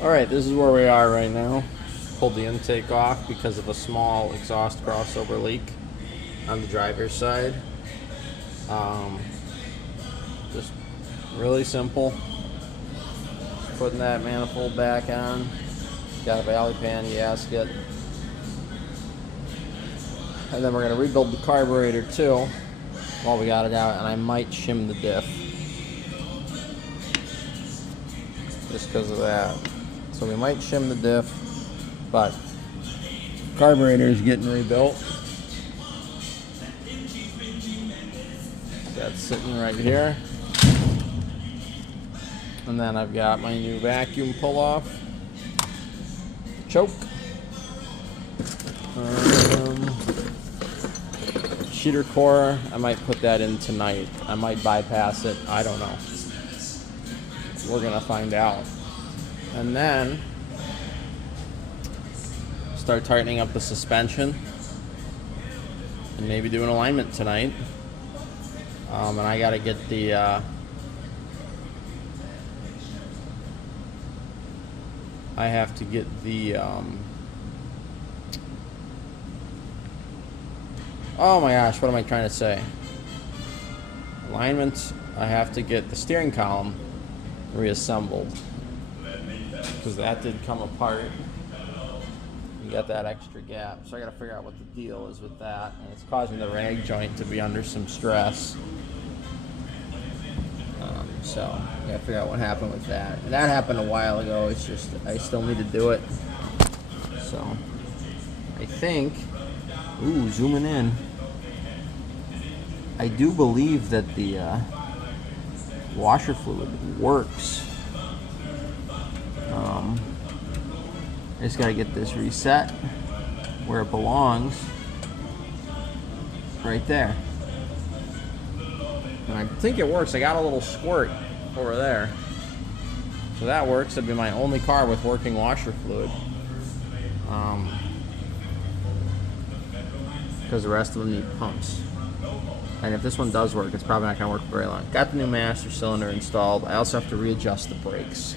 Alright, this is where we are right now. Pulled the intake off because of a small exhaust crossover leak on the driver's side. Just really simple. Just putting that manifold back on. Got a valley pan gasket. And then we're going to rebuild the carburetor too while we got it out, and I might shim the diff. Just because of that. So we might shim the diff, but carburetor is getting rebuilt. That's sitting right here. And then I've got my new vacuum pull-off. Choke. Cheater core, I might put that in tonight. I might bypass it. I don't know. We're gonna find out. And then start tightening up the suspension and maybe do an alignment tonight. And I gotta get the I have to get the oh my gosh, what am I trying to say? Alignment, I have to get the steering column reassembled because that did come apart. You got that extra gap, so I got to figure out what the deal is with that, and it's causing the rag joint to be under some stress. So I got to figure out what happened with that. And that happened a while ago. It's just I still need to do it. So I think, ooh, zooming in, I do believe that the washer fluid works. I just got to get this reset where it belongs, right there. And I think it works. I got a little squirt over there, so that works. That'd be my only car with working washer fluid, because the rest of them need pumps. And if this one does work, it's probably not going to work very long. Got the new master cylinder installed. I also have to readjust the brakes,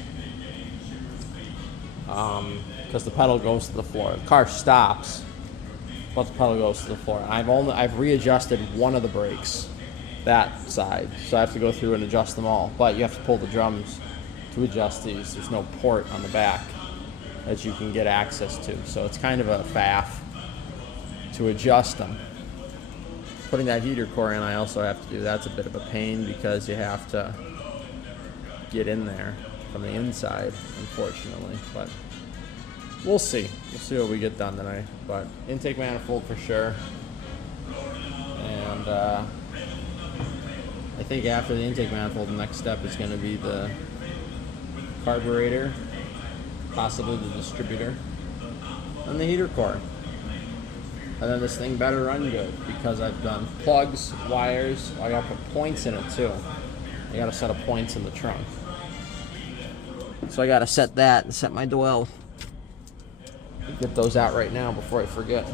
because the pedal goes to the floor. The car stops, but the pedal goes to the floor. I've readjusted one of the brakes, that side, so I have to go through and adjust them all. But you have to pull the drums to adjust these. There's no port on the back that you can get access to, so it's kind of a faff to adjust them. Putting that heater core in, I also have to do. That's a bit of a pain because you have to get in there from the inside, unfortunately. But we'll see. We'll see what we get done tonight. But intake manifold for sure. And I think after the intake manifold, the next step is going to be the carburetor, possibly the distributor, and the heater core. And then this thing better run good because I've done plugs, wires. I got to put points in it too. I got a set of points in the trunk. So I got to set that and set my dwell. Get those out right now before I forget.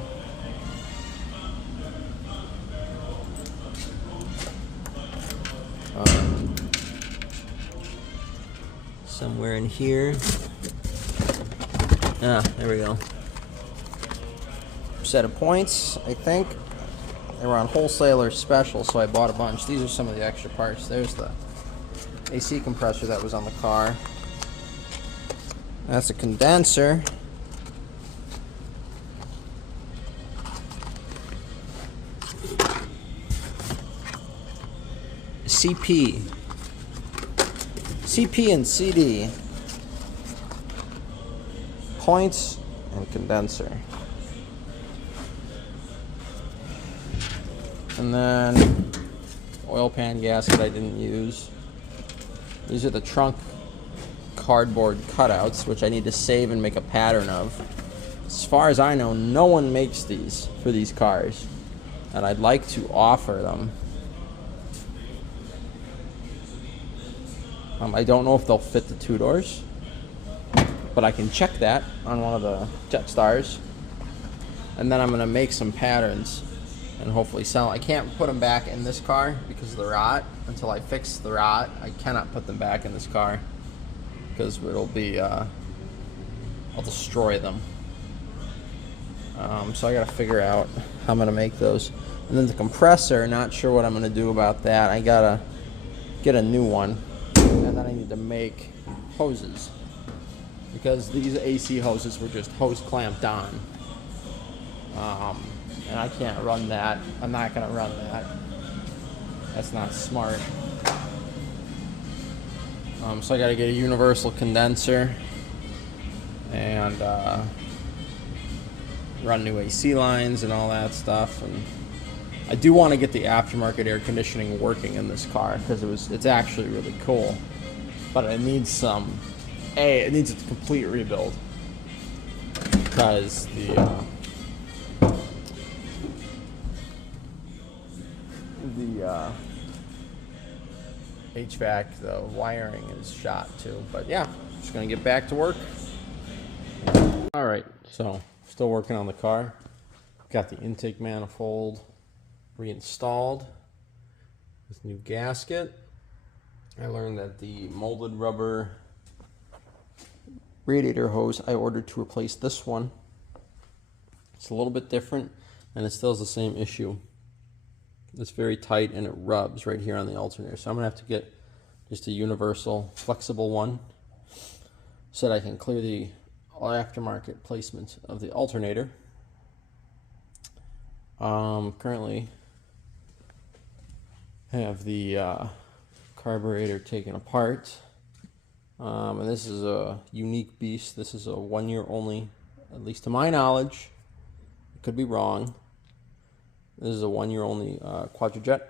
Somewhere in here. Ah, there we go. Set of points, I think. They were on wholesaler special, so I bought a bunch. These are some of the extra parts. There's the AC compressor that was on the car. That's a condenser. CP and CD. Points and condenser. And then oil pan gasket I didn't use. These are the trunk cardboard cutouts, which I need to save and make a pattern of. As far as I know, no one makes these for these cars, and I'd like to offer them. I don't know if they'll fit the two doors, but I can check that on one of the Jetsstars, and then I'm going to make some patterns and hopefully sell. I can't put them back in this car because of the rot. Until I fix the rot, I cannot put them back in this car because it'll be I'll destroy them. So I gotta figure out how I'm gonna make those. And then the compressor, not sure what I'm gonna do about that. I gotta get a new one, and then I need to make hoses, because these AC hoses were just hose clamped on, and I can't run that. I'm not gonna run that. That's not smart. So I gotta get a universal condenser and run new AC lines and all that stuff. And I do want to get the aftermarket air conditioning working in this car, because it's actually really cool, but it needs it needs a complete rebuild, because the HVAC, the wiring is shot too. But yeah, just gonna get back to work. All right, so still working on the car. Got the intake manifold reinstalled with new gasket. I learned that the molded rubber radiator hose I ordered to replace this one, it's a little bit different, and it still has the same issue. It's very tight and it rubs right here on the alternator. So I'm gonna have to get just a universal flexible one so that I can clear the aftermarket placement of the alternator. Currently have the carburetor taken apart, and this is a unique beast. This is a 1 year only, at least to my knowledge. It could be wrong. This is a 1 year only Quadrajet.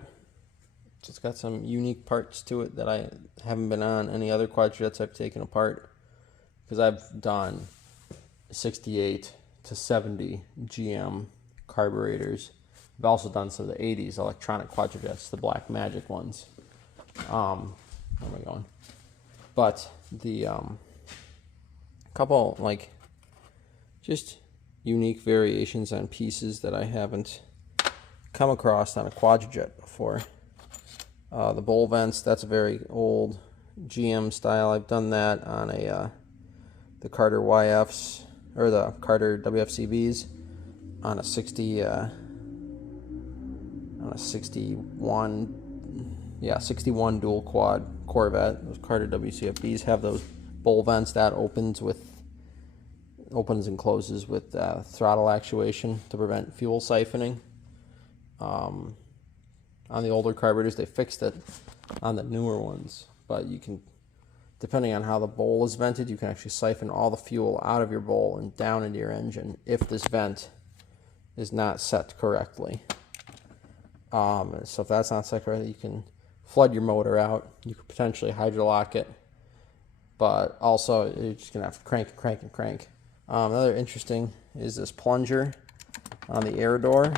So it's got some unique parts to it that I haven't been on any other Quadrajets I've taken apart, because I've done 68 to 70 GM carburetors. I've also done some of the 80s electronic Quadrajets, the Black Magic ones. Where am I going? But the couple just unique variations on pieces that I haven't come across on a Quadrajet before. The bowl vents, that's a very old GM style. I've done that on the Carter YFs, or the Carter WFCBs, on a 61 dual quad Corvette. Those Carter WCFBs have those bowl vents that opens and closes with throttle actuation to prevent fuel siphoning. On the older carburetors, they fixed it on the newer ones, but you can, depending on how the bowl is vented, you can actually siphon all the fuel out of your bowl and down into your engine if this vent is not set correctly. So if that's not set correctly, you can flood your motor out. You could potentially hydrolock it, but also you're just gonna have to crank. Another interesting is this plunger on the air door.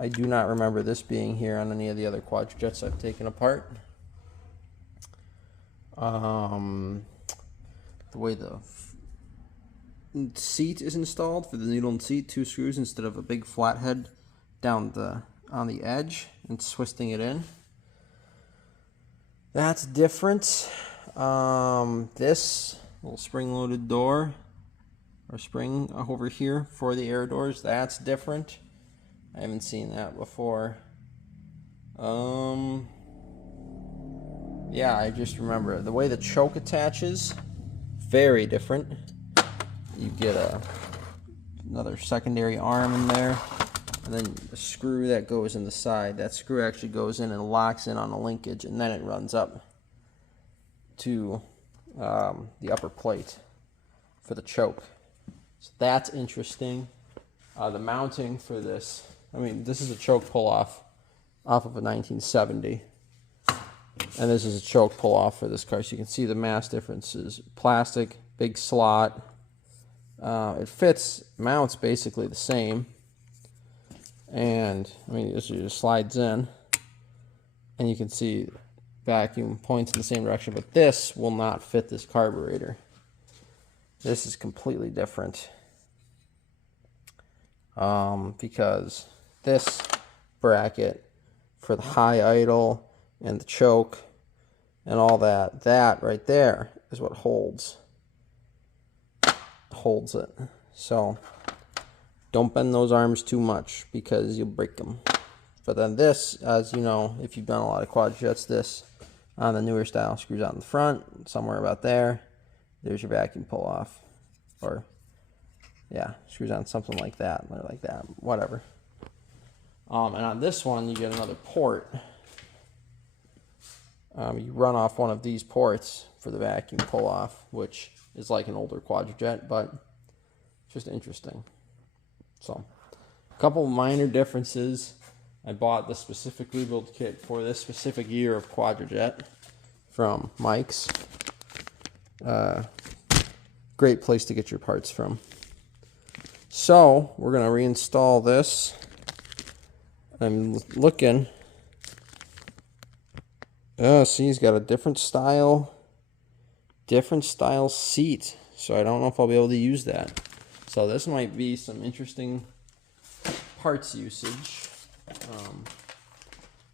I do not remember this being here on any of the other Quadrajets I've taken apart. The way the seat is installed for the needle and seat, 2 screws instead of a big flathead down on the edge and twisting it in. That's different. This little spring-loaded door, or spring over here for the air doors, that's different. I haven't seen that before. Yeah, I just remember the way the choke attaches, very different. You get another secondary arm in there, and then the screw that goes in the side. That screw actually goes in and locks in on a linkage, and then it runs up to the upper plate for the choke. So that's interesting. The mounting for this, I mean, this is a choke pull-off off of a 1970. And this is a choke pull-off for this car. So you can see the mass differences. Plastic, big slot. It fits, mounts basically the same. And, I mean, this just slides in. And you can see vacuum points in the same direction. But this will not fit this carburetor. This is completely different. Because this bracket for the high idle and the choke and all that right there is what holds holds it. So don't bend those arms too much because you'll break them. But then this, as you know, if you've done a lot of Quadrajets, this on the newer style screws out in the front, somewhere about there. There's your vacuum pull off. Or, yeah, screws on something like that, or like that, whatever. And on this one, you get another port. You run off one of these ports for the vacuum pull off, which is like an older Quadrajet, but just interesting. So, a couple minor differences. I bought the specific rebuild kit for this specific year of Quadrajet from Mike's. Great place to get your parts from. So, we're going to reinstall this. I'm looking. Oh, see, he's got a different style seat. So I don't know if I'll be able to use that. So this might be some interesting parts usage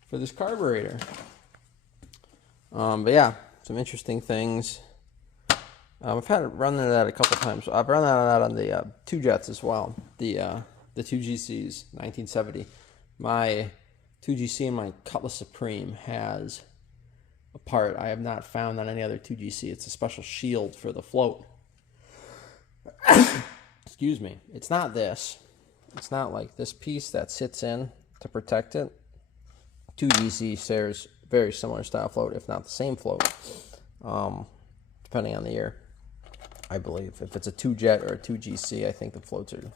for this carburetor. But yeah, some interesting things. I've had it run that a couple times. I've run that on the 2 jets as well. The 2 GCs, 1970. My 2GC and my Cutlass Supreme has a part I have not found on any other 2GC. It's a special shield for the float. Excuse me. It's not this. It's not like this piece that sits in to protect it. 2GC shares very similar style float, if not the same float, depending on the year, I believe. If it's a 2 jet or a 2GC, I think the floats are...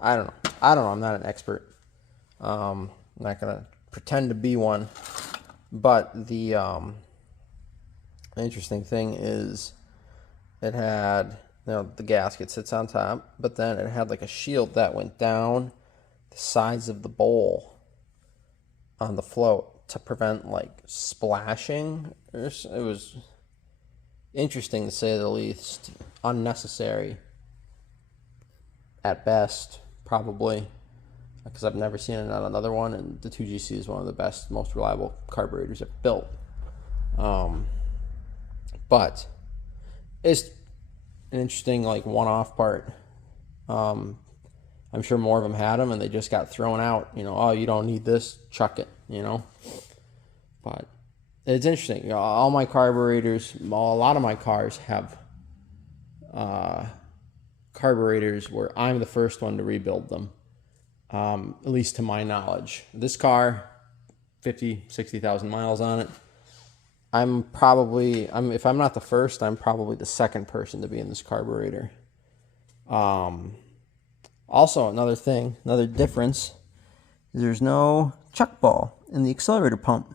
I don't know. I'm not an expert. I'm not going to pretend to be one. But the interesting thing is it had, the gasket sits on top, but then it had like a shield that went down the sides of the bowl on the float to prevent like splashing. It was interesting to say the least. Unnecessary at best, probably, because I've never seen it on another one, and the 2GC is one of the best, most reliable carburetors ever built. But it's an interesting, like, one-off part. I'm sure more of them had them, and they just got thrown out. Oh, you don't need this, chuck it, But it's interesting. All my carburetors, a lot of my cars have carburetors where I'm the first one to rebuild them. At least to my knowledge. This car, 60,000 miles on it. If I'm not the first, I'm probably the second person to be in this carburetor. Also, another difference, is there's no chuck ball in the accelerator pump.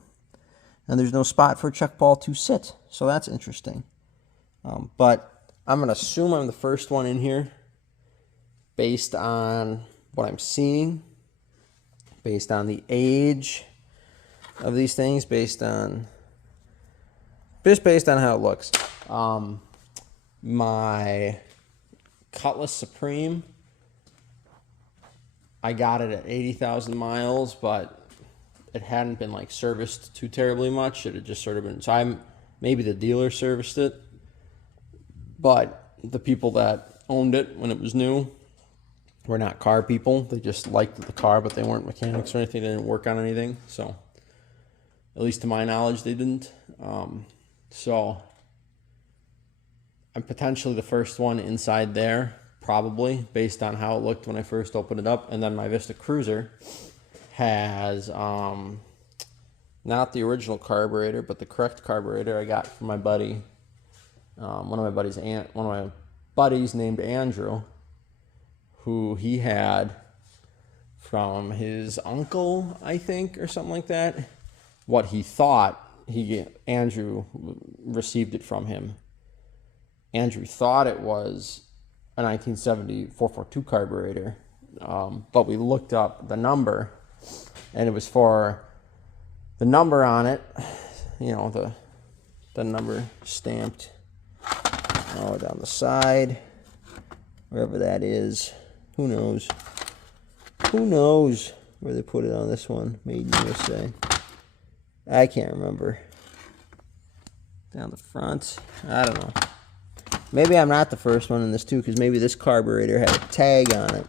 And there's no spot for a chuck ball to sit. So that's interesting. But I'm going to assume I'm the first one in here based on what I'm seeing, based on the age of these things, based on how it looks. My Cutlass Supreme, I got it at 80,000 miles, but it hadn't been like serviced too terribly much. It had just sort of been, so maybe the dealer serviced it, but the people that owned it when it was new were not car people. They just liked the car, but they weren't mechanics or anything. They didn't work on anything. So, at least to my knowledge, they didn't. So, I'm potentially the first one inside there, probably, based on how it looked when I first opened it up. And then my Vista Cruiser has not the original carburetor, but the correct carburetor I got from my buddy. One of my buddies named Andrew, who he had from his uncle, I think, or something like that. What he thought, Andrew received it from him. Andrew thought it was a 1970 442 carburetor, but we looked up the number, and it was for the number on it, the number stamped down the side, wherever that is. Who knows? Who knows where they put it on this one? Made in USA. I can't remember. Down the front. I don't know. Maybe I'm not the first one in this too, because maybe this carburetor had a tag on it.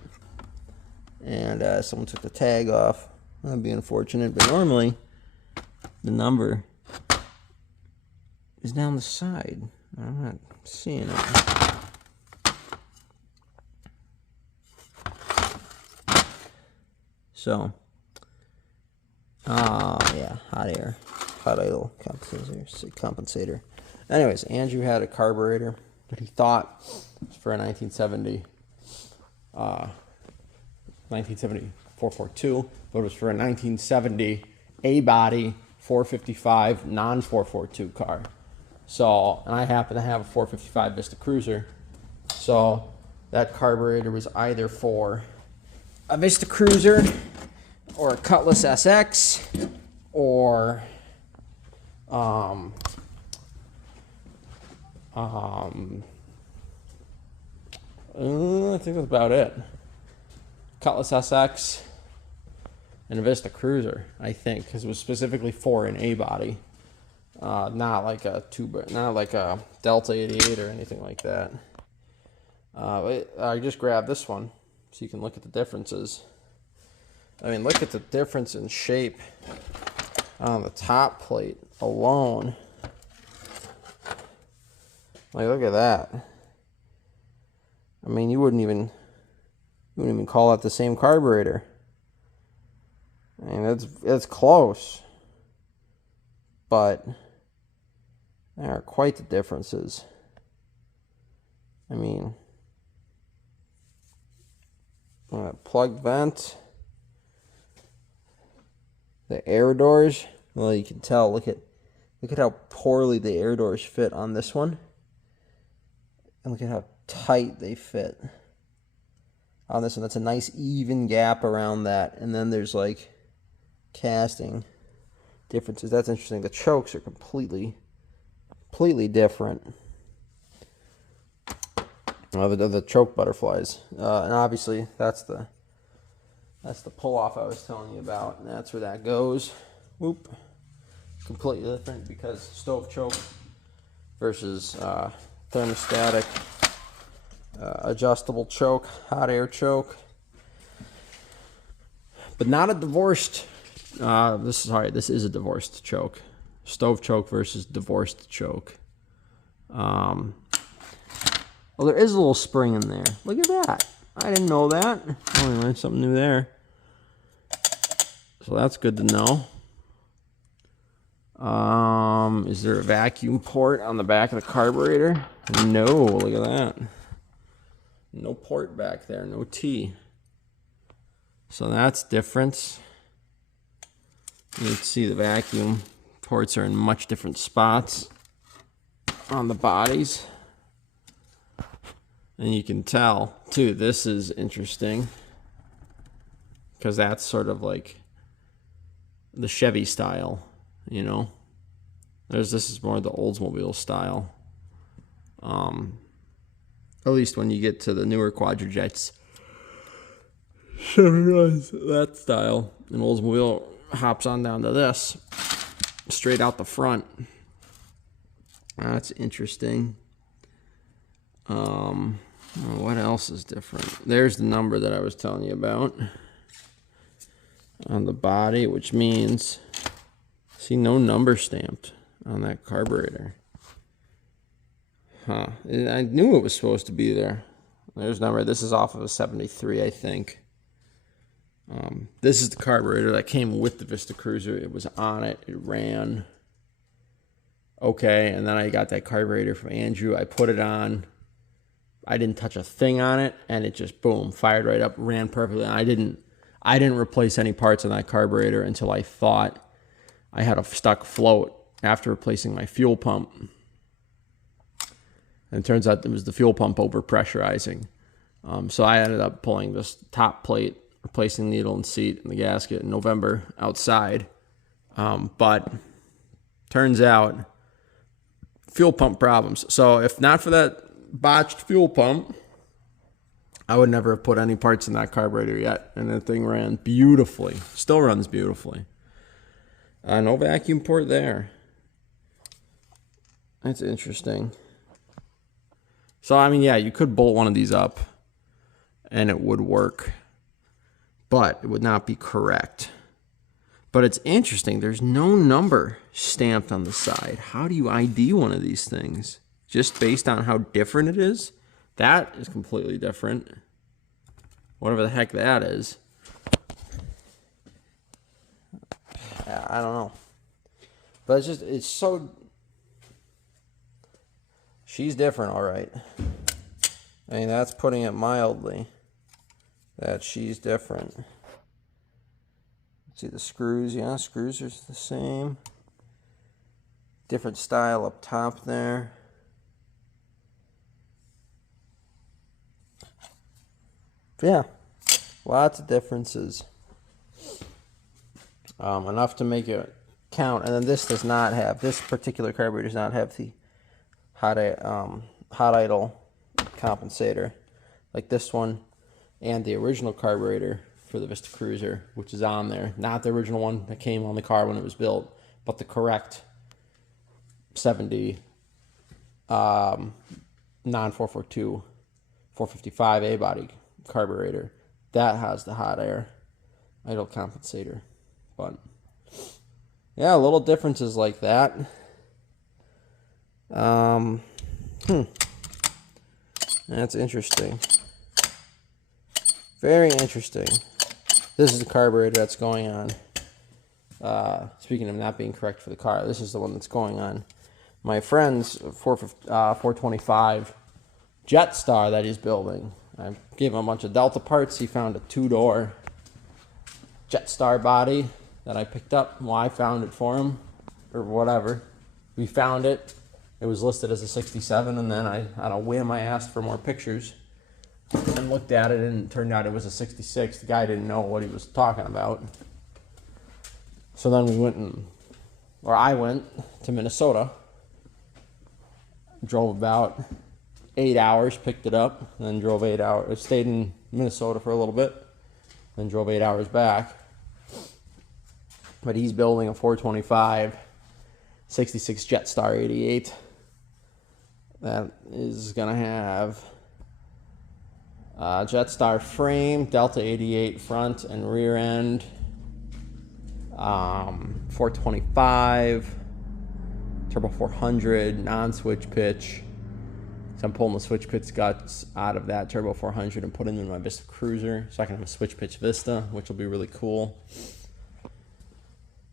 And someone took the tag off. That'd be unfortunate, but normally the number is down the side. I'm not seeing it. So, yeah, hot idle compensator. Anyways, Andrew had a carburetor that he thought was for a 1970 442, but it was for a 1970 A-body 455 non-442 car. So, and I happen to have a 455 Vista Cruiser. So, that carburetor was either for a Vista Cruiser or a Cutlass SX or I think that's about it. Cutlass SX and a Vista Cruiser, I think, because it was specifically for an A-body, not like a Delta 88 or anything like that. I just grabbed this one so you can look at the differences. I mean, look at the difference in shape on the top plate alone. Like, look at that. I mean, you wouldn't even call that the same carburetor. I mean, it's close, but there are quite the differences. I mean, plug vent, the air doors. Well, you can tell. Look at how poorly the air doors fit on this one, and look at how tight they fit on this one. That's a nice even gap around that, and then there's like casting differences. That's interesting. The chokes are completely different. The choke butterflies, and obviously that's the pull off I was telling you about, and that's where that goes. Whoop, completely different because stove choke versus thermostatic adjustable choke, hot air choke, but not a divorced. This is a divorced choke. Stove choke versus divorced choke. Well, there is a little spring in there. Look at that. I didn't know that. Oh, I learned something new there. So that's good to know. Is there a vacuum port on the back of the carburetor? No, look at that. No port back there, no T. So that's different. You can see the vacuum ports are in much different spots on the bodies. And you can tell, too, this is interesting because that's sort of like the Chevy style, you know. This is more the Oldsmobile style. At least when you get to the newer Quadrajets. Chevy runs that style. And Oldsmobile hops on down to this, straight out the front. That's interesting. What else is different? There's the number that I was telling you about on the body, which means, see, no number stamped on that carburetor. Huh. I knew it was supposed to be there. There's number. This is off of a 73, I think. This is the carburetor that came with the Vista Cruiser. It was on it. It ran okay, and then I got that carburetor from Andrew. I put it on. I didn't touch a thing on it, and it just, boom, fired right up, ran perfectly. And I didn't replace any parts on that carburetor until I thought I had a stuck float after replacing my fuel pump. And it turns out it was the fuel pump overpressurizing. So I ended up pulling this top plate, replacing needle and seat and the gasket in November outside. But turns out fuel pump problems. So if not for that botched fuel pump, I would never have put any parts in that carburetor yet. And the thing ran beautifully. Still runs beautifully. No vacuum port there. That's interesting. So, I mean, yeah, you could bolt one of these up and it would work, but it would not be correct. But it's interesting. There's no number stamped on the side. How do you ID one of these things? Just based on how different it is? That is completely different. Whatever the heck that is. I don't know. But it's just, it's so... She's different, all right. I mean, that's putting it mildly. That she's different. See the screws, yeah, screws are the same. Different style up top there. Yeah, lots of differences. Enough to make it count. And then this does not have, this particular carburetor does not have the hot idle compensator like this one and the original carburetor for the Vista Cruiser, which is on there. Not the original one that came on the car when it was built, but the correct 70 non-442 455 A-body carburetor. That has the hot air idle compensator. But yeah, little differences like that. That's interesting. Very interesting. This is the carburetor that's going on. Speaking of not being correct for the car, this is the one that's going on my friend's 425 Jetstar that he's building. I gave him a bunch of Delta parts. He found a 2-door Jetstar body that I picked up. Well, I found it for him, or whatever. We found it. It was listed as a 67, and then on a whim, I asked for more pictures and looked at it, and it turned out it was a 66. The guy didn't know what he was talking about. So then I went to Minnesota, drove about 8 hours, picked it up, and then drove 8 hours. I stayed in Minnesota for a little bit, then drove 8 hours back. But he's building a 425 66 Jetstar 88 that is going to have Jetstar frame, Delta 88 front and rear end, 425, turbo 400, non-switch pitch. So I'm pulling the switch pitch guts out of that turbo 400 and putting them in my Vista Cruiser so I can have a switch pitch Vista, which will be really cool.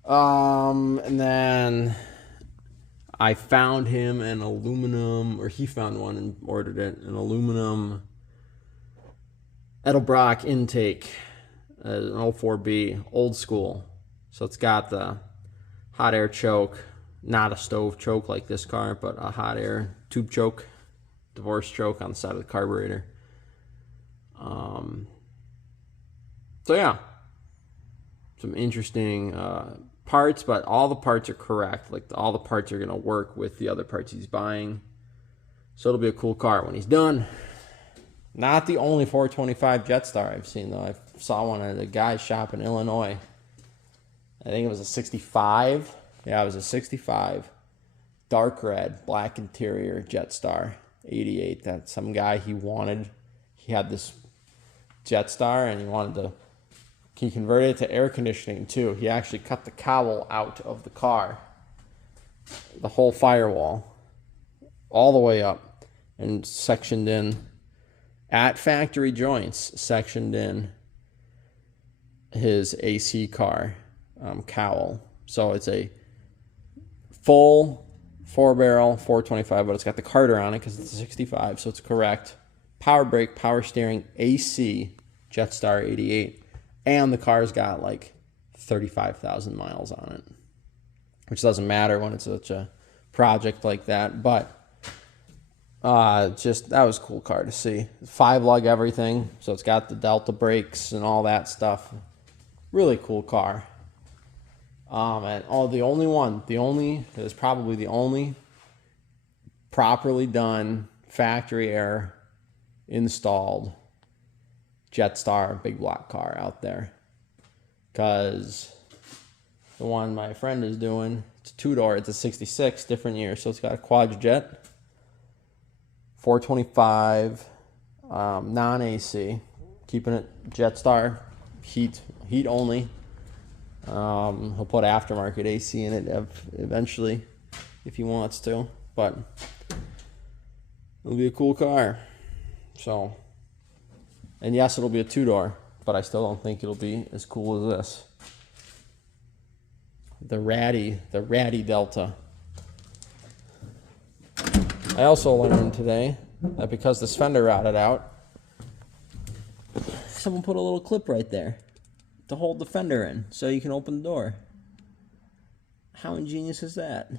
And then I found him an aluminum, or he found one and ordered it, an aluminum Edelbrock intake, an 04B, old school. So it's got the hot air choke, not a stove choke like this car, but a hot air tube choke, divorce choke on the side of the carburetor. So yeah, some interesting parts, but all the parts are correct. Like all the parts are going to work with the other parts he's buying. So it'll be a cool car when he's done. Not the only 425 Jetstar I've seen, though. I saw one at a guy's shop in Illinois. I think it was a 65. Yeah, it was a 65. Dark red, black interior Jetstar 88. That some guy he had this Jetstar and he converted it to air conditioning too. He actually cut the cowl out of the car, the whole firewall, all the way up, and sectioned in at factory joints, sectioned in his AC car cowl. So it's a full 4-barrel 425, but it's got the Carter on it because it's a 65, so it's correct. Power brake, power steering, AC Jetstar 88. And the car's got like 35,000 miles on it, which doesn't matter when it's such a project like that. But just that was a cool car to see. 5-lug everything, so it's got the Delta brakes and all that stuff. Really cool car. And there's probably the only properly done factory air installed Jetstar big block car out there, because the one my friend is doing, it's a 2-door, it's a 66, different year, so it's got a Quadrajet 425, non-AC, keeping it Jetstar, heat only. He'll put aftermarket AC in it eventually if he wants to, but it'll be a cool car. So, and yes, it'll be a 2-door, but I still don't think it'll be as cool as this. The ratty Delta. I also learned today that because this fender rotted out, someone put a little clip right there to hold the fender in so you can open the door. How ingenious is that?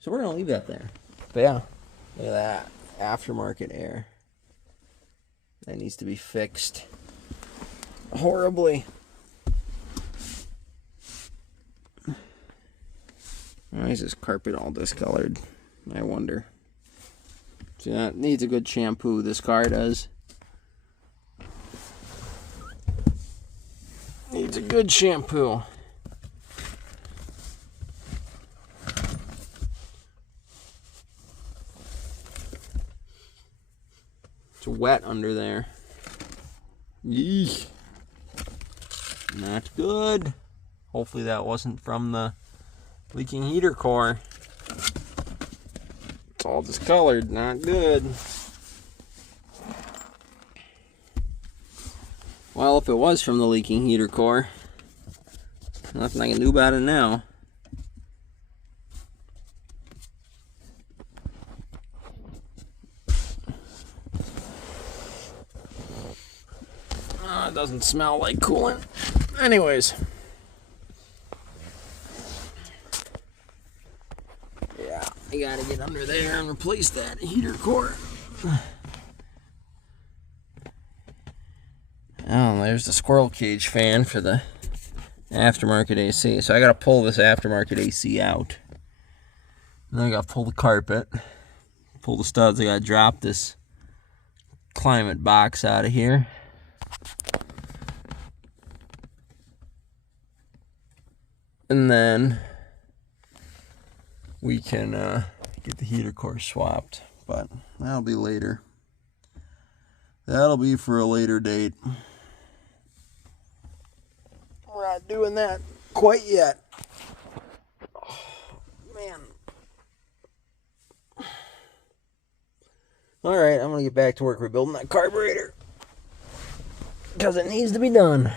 So we're going to leave that there. But yeah, look at that. Aftermarket air. That needs to be fixed horribly. Why is this carpet all discolored? I wonder. See, that needs a good shampoo. This car does. Needs a good shampoo. It's wet under there. Yeesh. Not good. Hopefully that wasn't from the leaking heater core. It's all discolored. Not good. Well, if it was from the leaking heater core, nothing I can do about it now. It doesn't smell like coolant. Anyways. Yeah, I gotta get under there and replace that heater core. Oh, there's the squirrel cage fan for the aftermarket AC. So I gotta pull this aftermarket AC out. Then I gotta pull the carpet, pull the studs. I gotta drop this climate box out of here. And then we can get the heater core swapped. But that'll be later. That'll be for a later date. We're not doing that quite yet. Oh, man. Alright, I'm going to get back to work rebuilding that carburetor. Because it needs to be done.